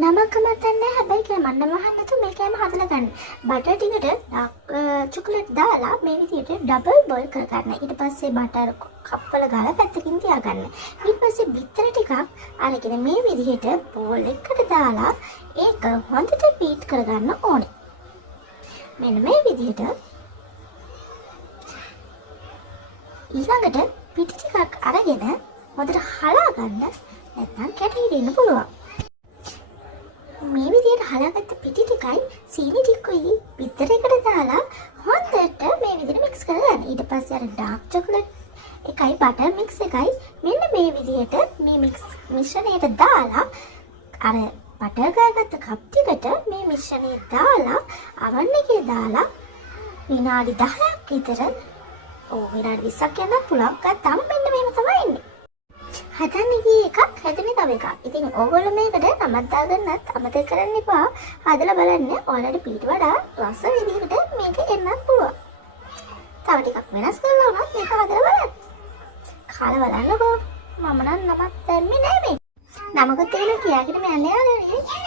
නමක්කමක් නැහැ. හැබැයි කෑම අන්න මහන්න නැතුව මේ කෑම හදලා ගන්න. බටර් ටිකට චොකලට් දාලා මේ විදිහට ඩබල් බොයිල් කරගන්න. ඊට පස්සේ බටර් කප්පල ගාලා පැත්තකින් තියාගන්න. ඊට පස්සේ බිත්තර ටිකක් අරගෙන මේ විදිහට බෝල් එකකට දාලා ඒක හොඳට බීට් කරගන්න ඕනේ. මෙන්න මේ විදිහට ඊළඟට පිටි ටිකක් අරගෙන හොඳට හලා ගන්න. නැත්නම් කැටහිරෙන්න පුළුවන්. මේ විදිහට හලාගත්ත පිටි ටිකයි සීනි ටිකයි බිත්තරයකට දාලා හොඳට මේ විදිහට මික්ස් කරගන්න. ඊට පස්සේ අර ඩාර්ක් චොකලට් එකයි බටර් මික්ස් එකයි මෙන්න මේ විදිහට මේ මිශ්‍රණයට දාලා අර බටර් ගාගත්ත කප් ටිකට මේ මිශ්‍රණය දාලා අවන් එකේ දාලා විනාඩි 10ක් විතර විනාඩි 20ක් යනත් පුළුවන්. ගත්තාම මෙන්න මෙහෙම තමයි එන්නේ. හදන්න ගිය එකක් හැදෙන්නේ තව එකක්. ඉතින් ඕගොල්ලෝ මේකට නමක් දාගන්නත් අමතක කරන්න එපා. හදලා බලන්න. ඔයාලට පීට වඩා රස විදිහකට මේක එන්නත් පුළුවන්. තව ටිකක් වෙනස් කරලා උනත් මේක හදලා බලන්න. කාලා බලන්නකෝ. මම නම් නමක් දැම්මේ නෑ මේක. නමකුත් එහෙම කියාගෙන මම යන්නේ.